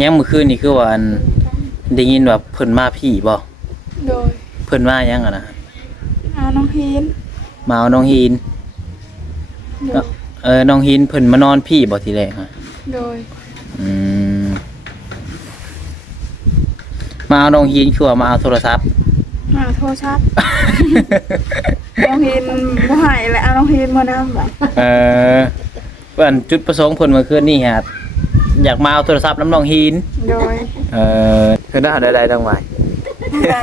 ยังมื้อคืนนี่คือว่าอันได้ยินว่าเพิ่นมาพี่บ่โดยเพิ่นมายังอะนะเอาน้องฮีนมาเอาน้องฮีนโดยน้องฮีนเพิ่นมานอนพี่บ่ทีแรกฮะโดยอืมมาเอาน้องฮีนคือว่ามาเอาโทรศัพท์มาโทรศัพท์น้องฮีนบ่ให้แล้วเอาน้องฮีนมานำบ่เพิ่นจุดประสงค์เพิ่นเมื่อคืนนี่ฮะอยากมาเอาโทรศัพท์น้ำน้องฮีนโดยเพิ่นได้ได้ดังไว้ อยาก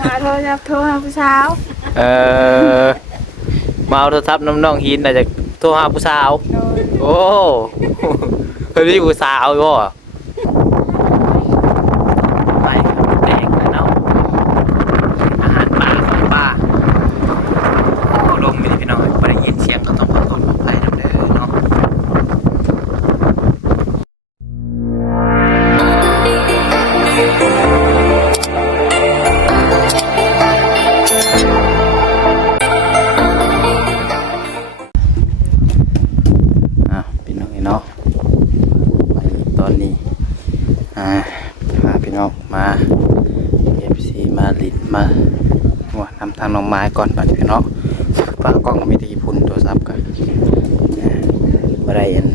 มาโทรศัพท์โทรหาผู้สาว มาเอาโทรศัพท์น้ำน้องฮีนน่าจะโทรหาผู้สาวโดยโอ้เพิ่นมีผู้สาวบ่ไปครับแดงแล้วเนาะอาหารป่าของป่าโอ้ลมมีพี่น้องบ่ได้ยินเสียงก็ต้องขอโทษขออภัยนำเด้อเนาะพี่น้องเนาะตอนนี้พาพี่น้องมา FC มาลินมาว่านำทางน้องไม้ก่อนบัดพี่น้องฟ้ากล้องก็มีแต่ญี่ปุ่นโทรศัพท์กันบ่ได้อัน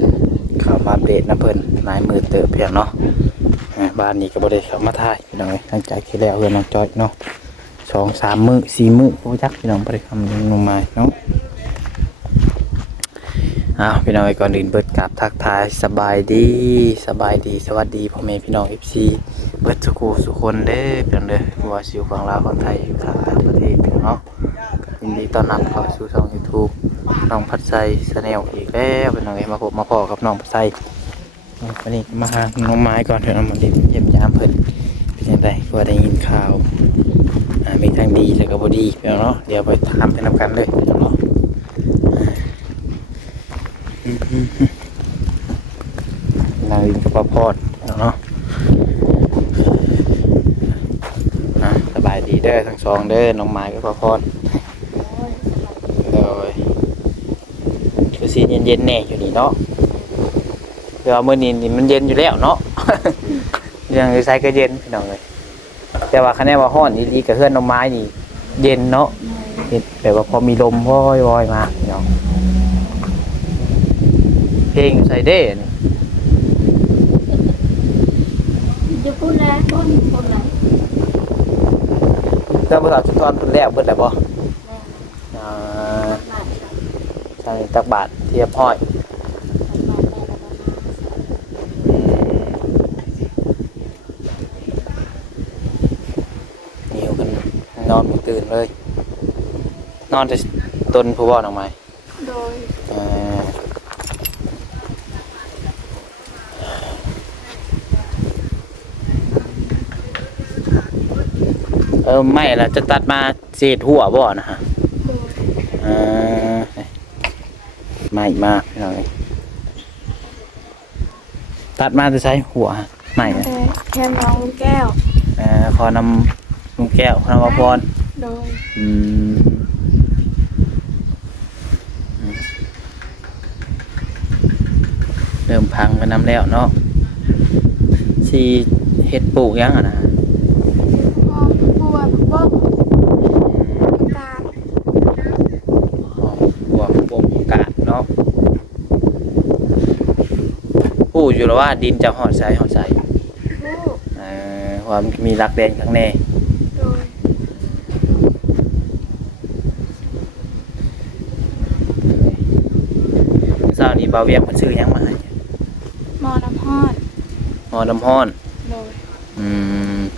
เข้ามาอัปเดตนะเพิ่นหลายมือเติบเพียงเนาะบ้านนี้ก็บ่ได้เข้ามาถ่ายพี่น้องเอ้ยหลังจากที่แล้วเฮือนน้องจอยเนาะ2-3 มื้อ4 มื้อบ่จักพี่น้องบ่ได้คำน้องไม้เนาะพี่น้องก่อนอื่นเบิดกับทักทายสบายดีสวัสดีพ่อแม่พี่น้อง FC เบิดสุคนเด้อพี่น้องเด้อว่าสิอยู่ฝั่งลาวฝั่งไทยอยู่ทางต่างประเทศเนาะยินดีต้อนรับเข้าสู่ช่อง YouTube น้องพัดไซชาแนลอีกแล้วพี่น้องมาพบมาพอกับน้องพัดไซวันนี้มาหาน้องไม้ก่อนเถอะน้องมาเยี่ยมยามเพิ่นเป็นจังได๋ก็ได้ยินข่าวมีทางดีแล้วก็บ่ดีพี่น้องเนาะเดี๋ยวไปถามไปนำกันเลยเนาะนางลินกับป้าพอดเนาะสบายดีเด้อทั้งสองเด้อน้องไม้กับป้าพอดเลยคือสีเย็นๆแน่อยู่นี่เนาะเดี๋ยวมื้อนี้มันเย็นอยู่แล้วเนาะยังใส่ก็เย็นพี่น้องเลยแต่ว่าคะแนนว่าฮ้อนดีๆกับเพื่อนน้องไม้นี่เย็นเนาะแบบว่าพอมีลมว่อยๆมาเนาะเพลงใส่เด้นี่จะพูดแล้วคนไหนเริ่มภาษาชุดตอนเพิ่นแล้วเบิดแล้วบ่ใช่ตักบาทเทียบห้อยหิวกันนอนไม่ตื่นเลยนอนจะต้นผู้บ่อน้องไม้โดยไม่ล่ะจะตัดมาเศษหัวบ่นะฮะไม่มากพี่น้องตัดมาจะใช้หัวไม่แค่น้องลุงแก้วขอนำลุงแก้วขอนำมาพรโดยเริ่มพังไปนำแล้วเนาะสีเห็ดปลูกยังอ่ะนะบัวกาดบัวกาดเนาะผู้อยู่แล้วว่าดินจะหอดใสความมีรักแดงข้างในเช้านี้บ่าวเวียงมันซื้อยังมาให้หมอน้ำฮ้อน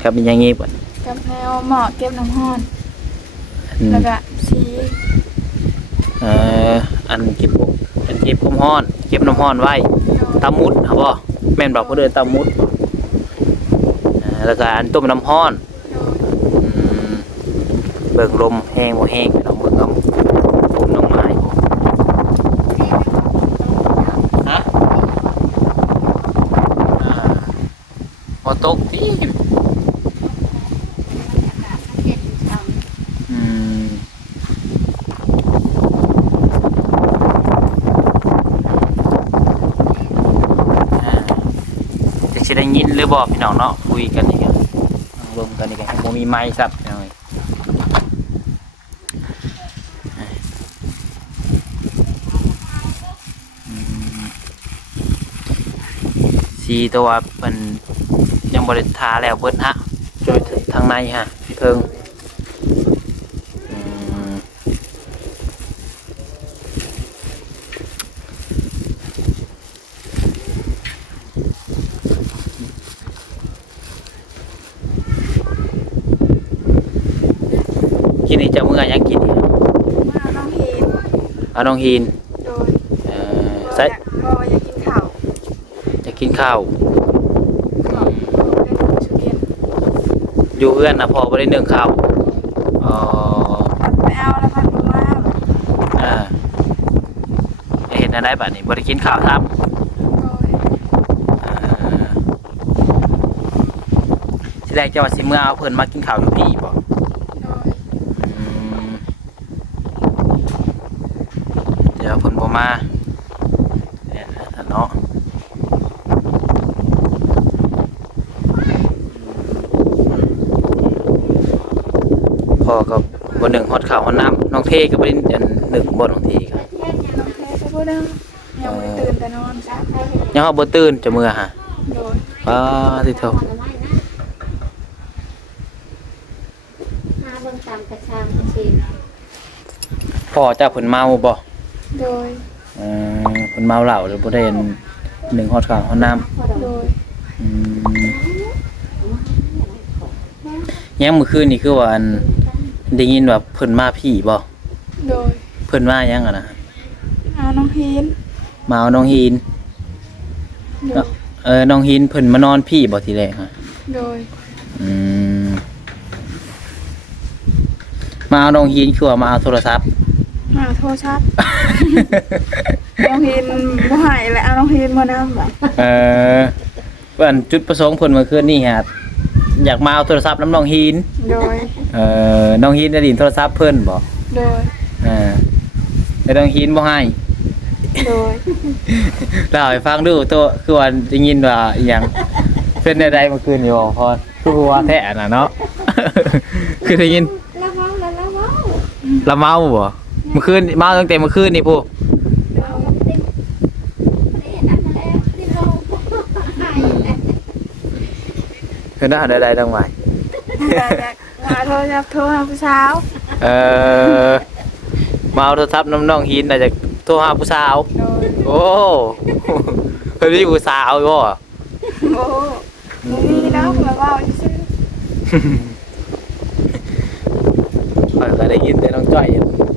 ครับเป็นยังงี้ป่ะกับแนวหมอเก็บน้ำฮ้อนแล้วก็สีอันเก็บความฮ้อนเก็บน้ำฮ้อนไว้ตามุดครับบ่แม่นบอกเขาเดินตามุดแล้วก็อันต้มน้ำฮ้อนเบิ่งลมแห้งบ่แห้งน้องเบิ่งน้ำน้องไม้พอตกที่ สิได้ยินหรือบ่พี่น้องเนาะคุยกันนี่กันรวมกันนี่กันบ่มีไม้ซับพี่น้องสีตัวเป็นยังบริทาแล้วเบิดฮะจนทางในฮะเทิงกินนี่จะเมื่อยังกิน มาน้องฮีน เอาน้องฮีน โดย ใส่ บ่อยากกินข้าว จะกินข้าว ได้ทำชุเรียน อยู่เพื่อนนะพอไม่ได้นึ่งข้าวอ๋อ ไปเอาแล้วพันบ่มา เห็นอะไรแบบนี้บริกินข้าวครับ โดย ทีแรกจะว่าสิเมื่อเอาเพื่อนมากินข้าวอยู่พี่บ่ โดย เดี๋ยวเพื่อนบ่มาเนี่ยนะเนาะพอกับบนหนึ่งฮอดข่าวฮอดน้ำน้องเทก็บริหนึ่งบนน้องทีครับ น้องเทไปพูดนึงยังไม่ตื่นแต่นอนซะ ยังเขาบ่ตื่นจะเมื่อฮะ โดย ที่เท่า มาเบิ่งตามกระชามชี พ่อเจ้าเพิ่นเมาบ่ โดย เพิ่นเมาเหล้าหรือบ่ได้หนึ่งฮอดข่าวฮอดน้ำ โดย ยังมื้อคืนนี่คือว่าได้ยินว่าเพิ่นมาพี่บ่ โดย เพิ่นมายังอะนะ เอาน้องฮีน มาเอาน้องฮีน โดย น้องฮีนเพิ่นมานอนพี่บ่ทีแรกฮะ โดย มาเอาน้องฮีนคือว่ามาเอาโทรศัพท์ มาโทรศัพท์น้องฮีนบ่หายแล้วเอาน้องฮีนมานำแบบ เพิ่นจุดประสงค์เพิ่นเมื่อคืนนี่ฮะอยากมาเอาโทรศัพท์น้ำน้องฮีน โดย น้องฮีนได้ดินโทรศัพท์เพิ่นบ่ โดย แต่น้องฮีนบ่ให้ โดย เล่าให้ฟังดูตัวคือว่าได้ยินว่าอีหยังเป็นใดๆเมื่อคืนนี่บ่พอคือว่าแท้น่ะเนาะ คือได้ยิน ละเว้าละเว้า ละเมาบ่เมื่อคืนเมาตั้งแต่เมื่อคืนนี่ผู้ เราติดเรียนนั่นมาแล้วที่เราหาย คือน่าใดๆดังไว้ มาโทรศัพท์โทรหาผู้สาว มาเอาโทรศัพท์น้องหินน่าจะโทรหาผู้สาว โดย โอ้เฮ้ยมีผู้สาวบ่ โอ้มีเนาะแบบว่าชื่อ ข่อยก็ได้ยินแต่น้องจ้อย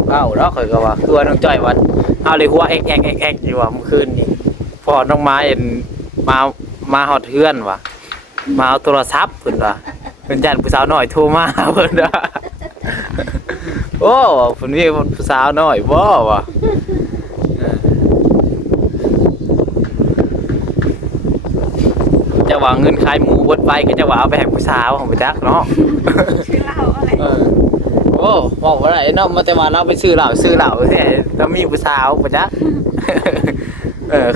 เว้าเนาะข่อยก็ว่าคือว่าน้องจ้อยว่าเอาเลยหัวแอกๆๆอยู่ว่าเมื่อคืนนี้พอน้องไม้มาฮอดเฮือนว่ะมาเอาโทรศัพท์เพิ่นว่าเพิ่นญาติผู้สาวน้อยโทรมาเพิ่นว่าโอ้เพิ่นมีผู้สาวน้อยบ่วะจะว่าเงินขายหมูเบิดไปก็จะว่าเอาไปให้ผู้สาวของไปจักเนาะ ชื่อเล่าอะไร โอ้บอกว่าไรเนาะมาแต่ว่าเราไปซื้อเหล้าแท้เรามีผู้สาวปะจ๊ะ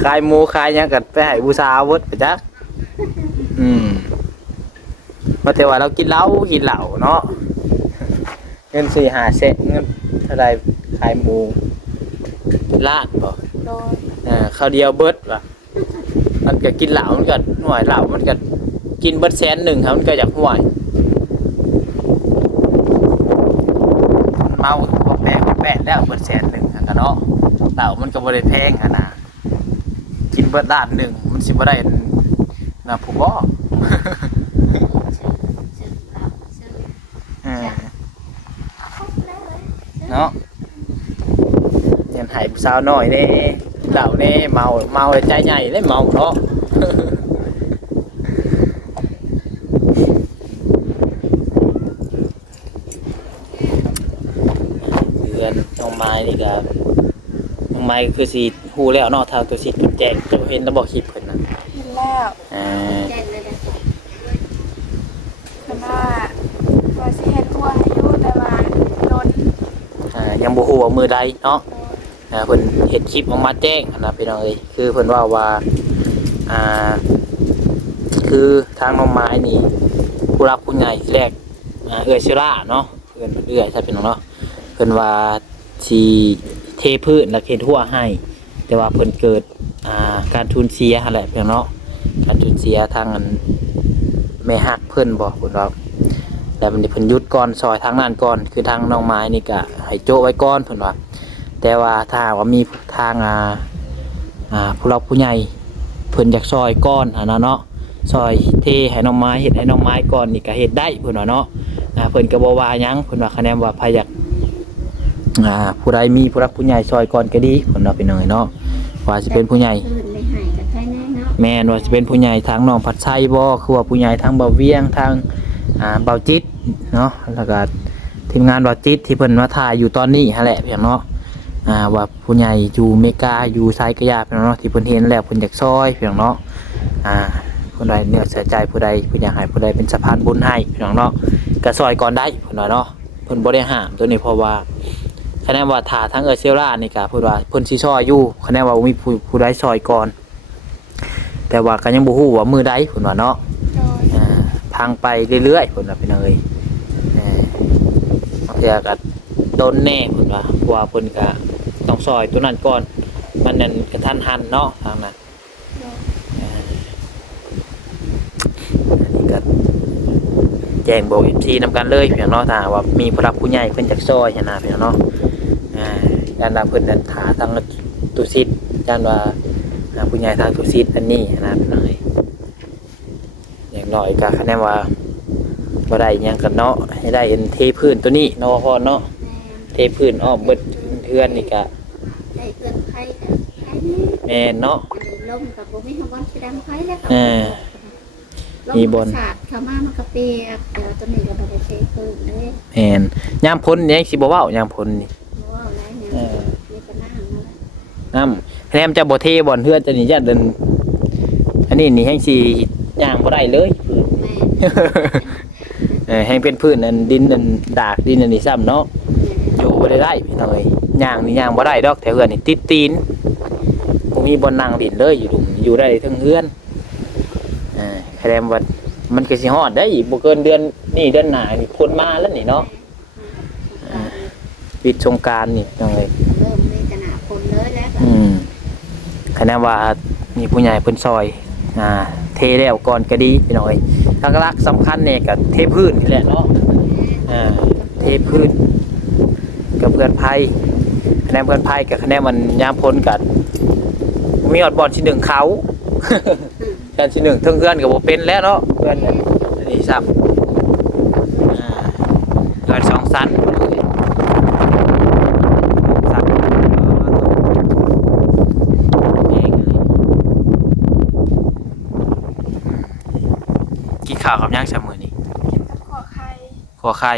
ขายหมูขายหยังกันไปให้ผู้สาวเบิดปะจ๊ะมาแต่ว่าเรากินเหล้าเนาะเงิน4-5เซนเงินเท่าไรขายหมูล้านบ่ โดย ข้าวเดียวเบิดว่ะมันก็กินเหล้ามันก็หน่วยเหล้ามันก็กินเบิด100,000ครับมันก็อยากห่วยเมาก็แปะแล้วเบิด100,000กันเนาะเหล้ามันก็บ่ได้แพงขนาดกินเบิดล้านหนึ่งมันสิบ่ได้นะผู้บ่ เนาะเห็นให้ผู้สาวน้อยเด้เหล้าเด้เมาใจใหญ่เด้เมาเนาะ เดือนน้องไม้นี่ก็น้องไม้ก็คือสิฮู้แล้วเนาะทางตัวสิแจ้งเจ้าเห็นแล้วบ่คลิปเพิ่นน่ะ เห็นแล้ว แจ้งเลยนะ แต่ว่าสิเฮ็ดหัวให้อยู่แต่ว่าโดน ยังบ่ฮู้ว่ามือใดเนาะเพิ่นเฮ็ดคลิปออกมาแจ้งนะพี่น้องเอ้ยคือเพิ่นว่าคือ คือทางน้องไม้นี่ผู้รักผู้ใหญ่แรกเอื้อยชิระเนาะเพิ่นเอื้อยใช่เป็นเนาะเพิ่นว่าสิเทพื้นและเททั่วให้ แต่ว่าเพิ่นเกิดการสูญเสียหั่นแหละเพิ่นเนาะการสูญเสียทางอันแม่ฮักเพิ่นบ่เพิ่นว่าแต่มันเพิ่นหยุดก่อนซอยทางนั้นก่อนคือทางน้องไม้นี่ก็ให้โจะไว้ก่อนเพิ่นว่าแต่ว่าถ้าหากว่ามีทางผู้รักผู้ใหญ่เพิ่นอยากซอยก่อนหั่นน่ะเนาะซอยเทให้น้องไม้เฮ็ดให้น้องไม้ก่อนนี่ก็เฮ็ดได้เพิ่นว่าเนาะเพิ่นก็บ่ว่าหยังเพิ่นว่าคะแนนว่าใครอยากผู้ใดมีผู้รักผู้ใหญ่ซอยก่อนก็ดีเพิ่นว่าไปหน่อยเนาะว่าสิเป็นผู้ใหญ่ อื่นเลยหายกับใครแน่เนาะ แม่นว่าสิเป็นผู้ใหญ่ทางน้องผัดไส้บ่คือว่าผู้ใหญ่ทางเบาเวียงทางเบาจิตเนาะแล้วก็ทีมงานเบาจิตที่เพิ่นมาถ่ายอยู่ตอนนี้หั่นแหละเพียงเนาะว่าผู้ใหญ่อยู่อเมริกาอยู่ไซกะยาเพียงเนาะที่เพิ่นเห็นแล้วเพิ่นอยากซอยเพียงเนาะผู้ใดเนื้อเสียใจผู้ใดเพิ่นอยากให้ผู้ใดเป็นสะพานบุญให้เพียงเนาะก็ซอยก่อนได้เพิ่นว่าเนาะเพิ่นบ่ได้ห้ามตัวนี้เพราะว่าคะแนนว่าถ้าทั้งเซลล่านี่ก็เพิ่นว่าเพิ่นสิซอยอยู่คะแนนว่ามีผู้ใดซอยก่อนแต่ว่าก็ยังบ่ฮู้ว่ามือใดเพิ่นว่าเนาะทางไปเรื่อยๆเพิ่นว่าไปเลยบางเทื่อก็โดนแน่เพิ่นว่าเพราะว่าเพิ่นก็ต้องซอยตัวนั้นก่อนมันนั่นกระทันหันเนาะทางนั้นอันนี้ก็แจ้งบอก FC นำกันเลยเพียงเนาะถ้าว่ามีผู้รับผู้ใหญ่เพิ่นจักซอยหั่นน่ะเพียงเนาะย่านว่าเพิ่นนั้นหาทางตุสิตย่านว่าผู้ใหญ่ทางตุสิตอันนี้นะพี่น้องอย่างน้อยก็คะแนนว่าบ่ได้หยังกันเนาะให้ได้เอ็นเทพื้นตัวนี้เนาะพ่อเนาะเทพื้นอ้อมเบิดเทือนนี่ก็ ได้เกินใครกับใครนี่ แม่นเนาะ ลมกับบ่มีทางวันสีดำใครแล้วกับ มีบน ศาสตร์เข้ามามันก็เปียกแต่ตัวนี้ก็บ่ได้เทพื้นเลย แม่นยามพ้นนี่สิบ่เว้ายามพ้นนี่ ว่าอะไรเนี่ยมีก็นั่งนั่นแหละ น้ำคะแนนจะบ่เทบ่อนเทือนจะนี่จะเดินอันนี้นี่ให้สิย่างบ่ได้เลย แม่ ให้เป็นพื้นอันดินอันดากดินอันนี้ซ้ำเนาะอยู่บ่ได้พี่น้องเอ้ยย่างนี่ย่างบ่ได้ดอกแต่เฮือนนี่ติดตีนบ่มีบ่นั่งดินเลยอยู่ดุมอยู่ได้ทั้งเฮือนคะแนนว่ามันก็สิฮอดได้อีกบ่เกินเดือนนี่เดือนหน้านี่คนมาแล้วนี่เนาะปิดสงกรานต์นี่น้องเอ้ย เริ่มมีขนาดคนเลยแล้วก็ คะแนนว่ามีผู้ใหญ่เพิ่นซอยเทแล้วก่อนก็ดีพี่น้องเอ้ยหลักๆสำคัญเนี่ยก็เทพื้นนี่แหละเนาะเทพื้นกับเพื่อนไผคะแนนเพื่อนไผกับคะแนนมันยามพ้นกันมีอดบอลที่1เขาการที่1ทั้งเพื่อนก็บ่เป็นแล้วเนาะเพื่อนอันนี้ซ้ำเพื่อน2ชั้นกินข้าวกับย่างชามือนี่ ตะขอไข่ ขอไข่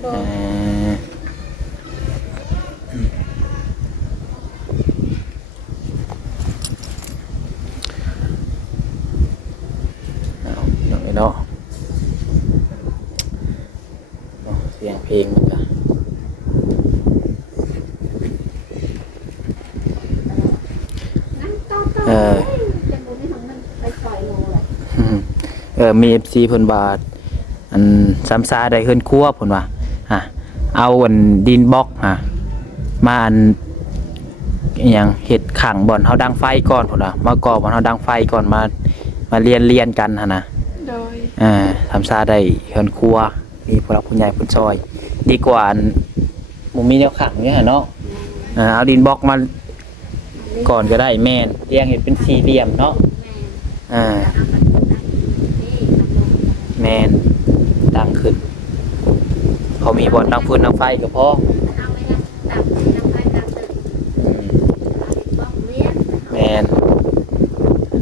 โดน อย่างนี้เนาะเสียงเพลงมันก็ นั่งโต๊ะจะบ่มีทางมันไปปล่อยโลเลย มี FC เพิ่นว่าอันซ้ำซาได้เฮือนครัวเพิ่นว่าเอาอันดินบล็อกมาอันอิหยังเฮ็ดขังบ่อนเฮาดังไฟก่อนเพิ่นว่ามาก่อบ่อนเฮาดังไฟก่อนมาเรียนกันหั่นน่ะ โดย ซ้ำซาได้เฮือนครัวมีผู้หลักผู้ใหญ่เพิ่นซอยดีกว่าอันบ่มีแนวขังเนี่ยเนาะเอาดินบล็อกมาก่อนก็ได้แม่นเรียงเฮ็ดเป็นสี่เหลี่ยมเนาะแมนดังขึ้นพอมีบอลดังฟืนดังไฟก็พอแมน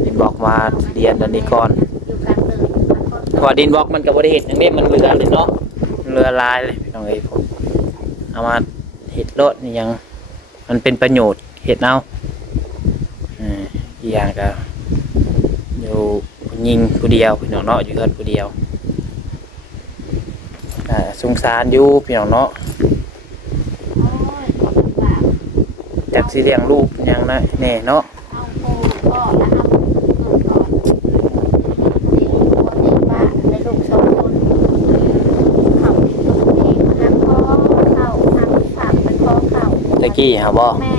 ดินบล็อกมาเรียนอันนี้ก่อนพอดินบล็อกมันก็บ่ได้เห็ดอย่างนี้มันเรือเลยเนาะเรือลายเลยพี่น้องเอ้ยผมเอามาเห็ดรถนี่ยังมันเป็นประโยชน์เห็ดเอาอีกอย่างก็อยู่ยิงผู้เดียวพี่น้องเนาะอยู่เฮือนผู้เดียวสงสารอยู่พี่น้องเนาะจากสิเลี้ยงลูกยังนะแน่เนาะ กี้ฮะบ่ แม่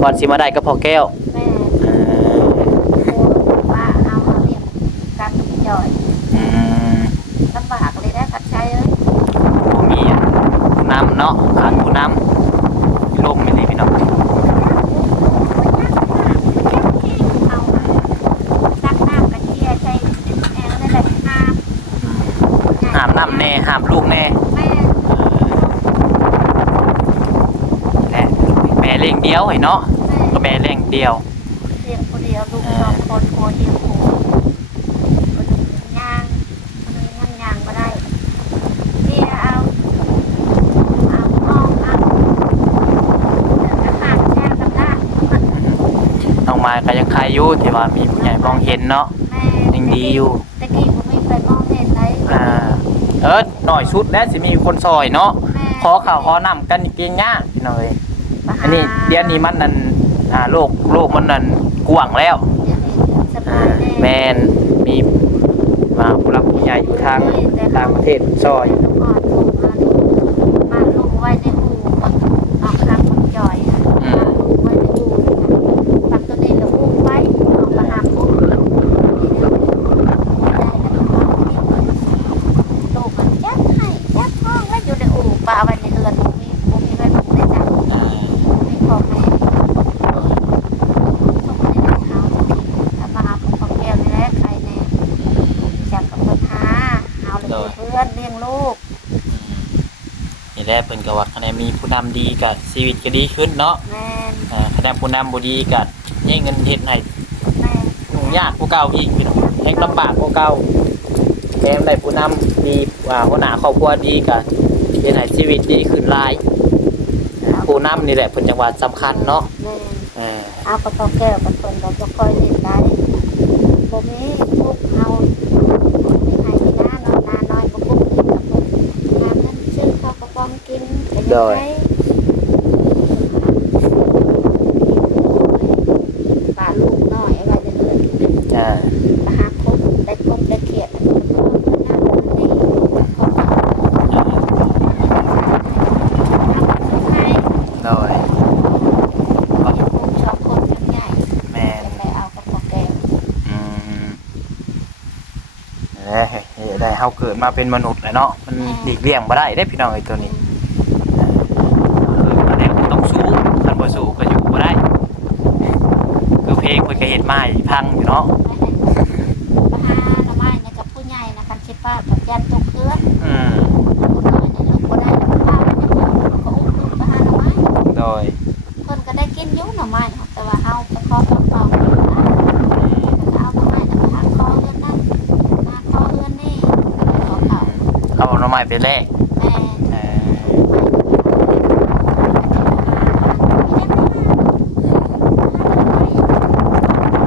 ก่อนสิมาได้ก็พอแก้ว แม่ เอ่อ ว่าเอาเรียกการจ่อย อืม ลำบากเลยได้กับใช้เอ้ย บ่มีผู้นำเนาะขาดผู้นำลมไม่ดีพี่น้อง เอาตักน้ำกระเทียใช้แอลได้เลยน้ หามน้ำแน่หามลูกแน่ ำแม่ และแม่เลี้ยงเดียวไอ้เนาะก็แม่เลี้ยงเดียว เลี้ยงคนเดียวลูกสองคนโคเดียวโคย่างย่างก็ได้เทียเอาห้องเอากระถางแช่กับด้า น้องไม้ก็ยังคายอยู่ที่ว่ามีผู้ใหญ่มองเห็นเนาะ แม่ ยังดีอยู่ ตะกี้ผมไม่ไปมองเห็นเลย หน่อยชุดแล้วสิมีคนซอยเนาะ แม่ ขอข่าวขอน้ำกันเกียงยากพี่น้องเอ้ยอันนี้เดี๋ยวนี้มันนั่นโลกมันนั่นกว้างแล้ว สบายแน่ แมนมีมาผู้รักผู้ใหญ่อยู่ทางต่างประเทศซอย ลูกอ่อนลูกมาลูกไว้ในหูออกทางคุณจ่อยลูกไว้ในหูปักตัวนี้แล้วหูไว้ออกมาหาหูได้แล้วลูกมันยัดให้ยัดห้องไว้อยู่ในอู่ปลาไว้ในเรือนมีไว้ลูกได้จังมีพ่อแม่ทุกในเท้าถ้ามาหาของแก้วนี่แหละใครแน่จากกับปัญหาเอาเลยเพื่อนเลี้ยงลูก นี่แหละเพิ่นก็ว่าคะแนนมีผู้นำดีกับชีวิตก็ดีขึ้นเนาะ แม่น คะแนนผู้นำบ่ดีก็ยิ่งเงินเฮ็ดให้ แม่ ยุ่งยากกว่าเก่าอีกพี่น้องแฮงลำบากกว่าเก่าแถมได้ผู้นำดีหัวหน้าครอบครัวดีก็เฮ็ดให้ชีวิตดีขึ้นหลายผู้นำนี่แหละเพิ่นจังหวัดสำคัญเนาะ แม่ เออ เอากระป๋องแก้วกับคนเราจะคอยเล่นได้บ่มีพวกเอามีใครมีหน้านอนนาน้อยก็พวกกินกับพวกงานนั้นซื้อข้าวกระป๋องกินเป็นยังไงป่าลูกน้อยอะไรจะเกิด อ่า ปหาคบได้กบได้เขียดนั่นนี่เอาไปให้ โดย ชอบคนใหญ่ แม่น ไปเอากระป๋องแก้ว อืมได้เฮาเกิดมาเป็นมนุษย์แหละเนาะมันหลีกเลี่ยงบ่ได้เด้พี่น้องไอ้ตัวนี้เกิดมาแล้วต้องสู้คันบ่สู้ก็อยู่บ่ได้คือเพลงเพิ่นก็เฮ็ดมาให้พังอยู่เนาะ ปหาหน่อไม้เนี่ยกับผู้ใหญ่นะคันคิดว่าแบบยันตกเกลือ อืม คนน้อยเนี่ยเราก็ได้ป้าไปเนี่ยก็อุ้มลูกปหาหน่อไม้ โดย คนก็ได้กินยุ่หน่อไม้แต่ว่าเอาไปคอเปล่าๆเอาหน่อไม้แต่หาคอเลื่อนนั่นมาคอเลื่อนนี่ขอเขา เอาหน่อไม้ไปแลก แม่ เออ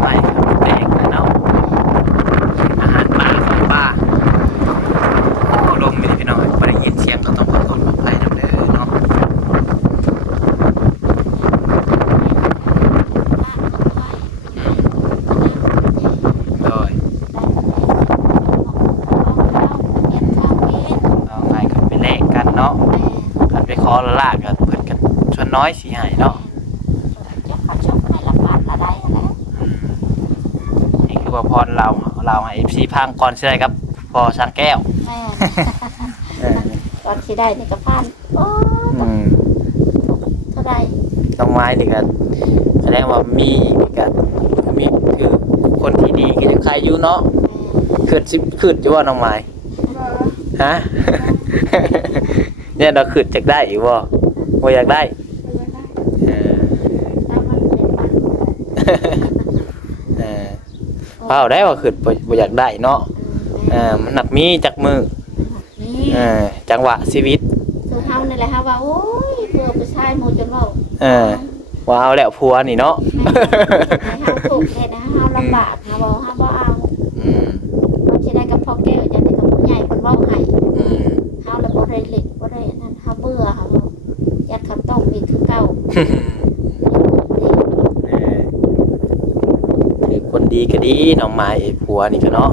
ไปแลกนะเนาะอาหารป่าของป่าโอ้ลมมีพี่น้องบ่ได้ยินเสียงก็ต้องขอโทษขออภัยนำเด้อเนาะโดย เอาไงกันไปแลกกันเนาะกันไปขอละลากันเพิ่นกันชวนน้อยสิให้เนาะนี่คือว่าพรเราให้ FC พังก่อนสิได้ครับพอสังแก้วเออ ตอนที่ได้นี่ก็พันโอ้ อืม เท่าไร น้องไม้นี่ก็แสดงว่ามีก็มีคือคนที่ดีก็ยังใครอยู่เนาะขึ้นอยู่ว่าน้องไม้ฮะ เนี่ยเราขึ้นจักได้อยู่บ่บ่อยากได้เออ เออเปล่าได้ว่าขึ้นบ่อยากได้เนาะมันหนักมีจักมือ นี่ จังหวะชีวิต คือเฮานี่แหละฮะว่าโอ้ยเพื่อผู้ชายโมจนว่า ว่าเอาแล้วผัวนี่เนาะ ให้เฮาถูกเลยนะเฮาลำบากฮะบอกเฮาบ่เอา อืม คนที่ได้กับพ่อแก้วจะได้กับผู้ใหญ่คนเว้าให้ อืม เฮาแล้วบ่ได้เล็กบ่ได้นั่นเฮาเบื่อค่ะยัดข้าวต้มอีกคือเก่า คือคนดีก็ดีน้องไม้ไอ้ผัวนี่ก็เนาะ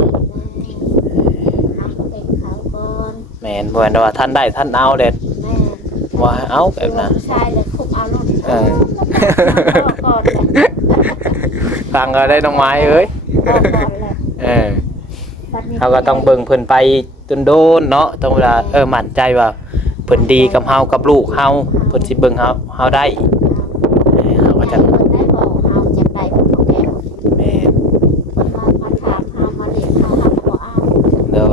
เฮาก็เป็นเขาก่อน แม่นบ่แม่นว่าท่านได้ท่านเอาเด็ด แม่ ว่าเอาแบบนั้น ผู้ชายเลยคุมเอา ก่อน ฟังก็ได้น้องไม้เอ้ย ก่อนแหละ เออเขาก็ต้องเบิ่งเพิ่นไปจนโดนเนาะต้องเวลามั่นใจว่าเพิ่นดีกับเฮากับลูกเฮาเพิ่นสิเบิ่งเฮาได้เฮาก็จะ ได้บอกเอาจากใดเป็นของแก แม่น คนมาถามเอามาเรียกเอาบอกเอา เด้อ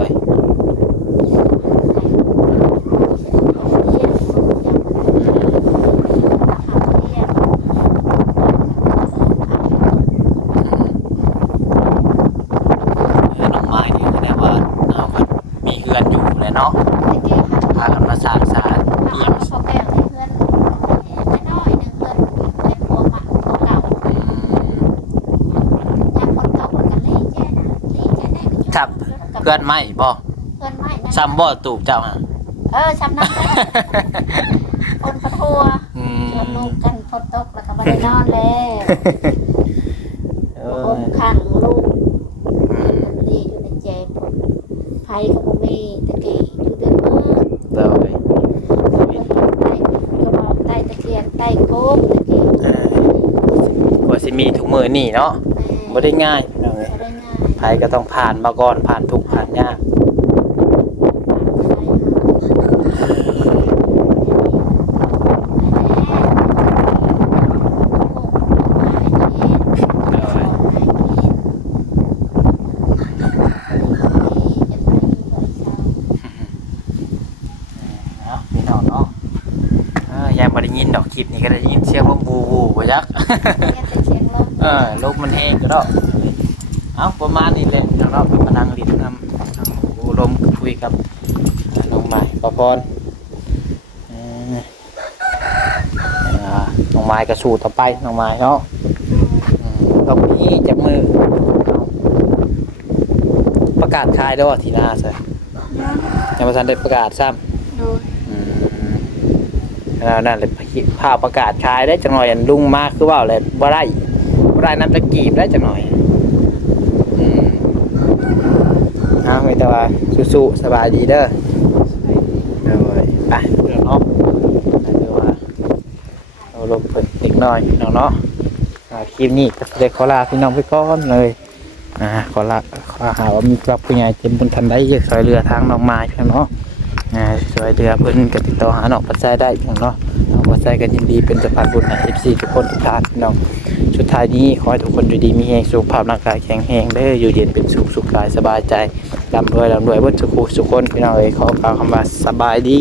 น้องไม้นี่แสดงว่าเอาก็มีเฮือนอยู่แหละเนาะพากันมาสร้างศาลเอียง เขาแก่ให้เพื่อนไม่น้อยหนึ่งเพื่อนเป็นพวกมันพวกเก่าแต่คนเก่าคนกันเลยแค่นะเลยแค่ได้ ครับเพื่อนไหมบ่ เพื่อนไม่ ซ้ำบ่ตูบเจ้าฮะ ช้ำน้ำคนปะทัวชวนลูกกันฝนตกแล้วก็ไม่ได้นอนแล้วคนขังลูกดีอยู่ในเจ็บไผ่กับบุมีตะกี้อยู่เดือนมือ เด้อ ก็บอกใต้ตะเกียงใต้โค้งตะกี้ กว่าสิมีทุกมื้อนี่เนาะบ่ได้ง่ายพี่น้องเอ้ย ได้ง่าย ไผก็ต้องผ่านมาก่อนผ่านทุกข์ผ่านยากพี่น้องเนาะยังบ่ได้ยินดอกคลิปนี้ก็ได้ยินเสียงลมบูบูบ่ยัก ลมมันแห้งก็ดอกเอาประมาณนี้แหละทางเราเป็นพนังลิ้นทำทางลมคุยกับน้องใหม่ประพรน้องไม้ก็สู้ต่อไปน้องไม้เนาะตรงนี้จับมือประกาศขายด้วยทีหน้าใช่ยังไม่ทันได้ประกาศซ้ำ ดู แล้วนั่นเลยภาพประกาศขายได้จังหน่อยอันลุงมากคือว่าอะไรบ่ได้น้ำตะกีบได้จังหน่อยไม่แต่ว่าสู้ๆสบายดีเด้อเลยไปเพื่อนเนาะเดี๋ยวว่าเราลงเพิ่นอีกหน่อยพี่น้องเนาะคลิปนี้ก็ได้ขอลาพี่น้องไปก่อนเลยขอหาว่ามีกลับผู้ใหญ่เต็มบนทันได้เยอะซอยเรือทางน้องไม้พี่น้องเนาะซอยเรือเพิ่นก็ติดต่อหาน้องปัจจัยได้พี่น้องเนาะน้องปัจจัยกันยินดีเป็นสะพานบุญให้ FC ทุกคนทุกท่านพี่น้องสุดท้ายนี้ขอให้ทุกคนอยู่ดีมีแรงสุขภาพร่างกายแข็งแรงเด้ออยู่เย็นเป็นสุขกายสบายใจร่ำรวยเบิดสุขคนพี่น้องเอ้ยขอกล่าวคำว่าสบายดี